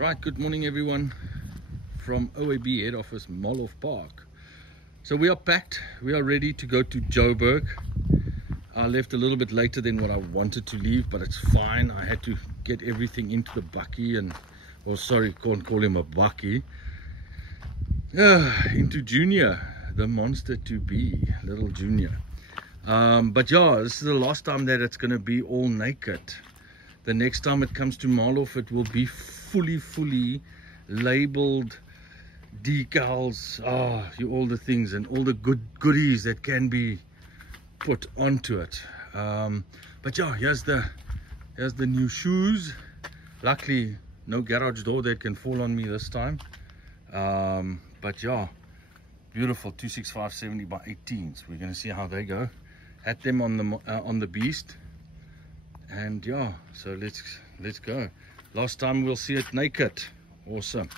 Right, good morning everyone from OAB head office, Moloff Park. So we are packed, we are ready to go to Joburg. I left a little bit later than what I wanted to leave, but it's fine. I had to get everything into the bakkie and, oh sorry, can't call him a bakkie. Into Junior, the monster to be, little Junior. But yeah, this is the last time that it's going to be all naked. The next time it comes to Moloff, it will be fully labeled, decals, all the things and all the goodies that can be put onto it. But yeah, here's the new shoes. Luckily no garage door that can fall on me this time. But yeah, beautiful 265/70 by 18s. We're going to see how they go. Had them on the beast, and yeah, so let's go. Last time we'll see it naked. Awesome.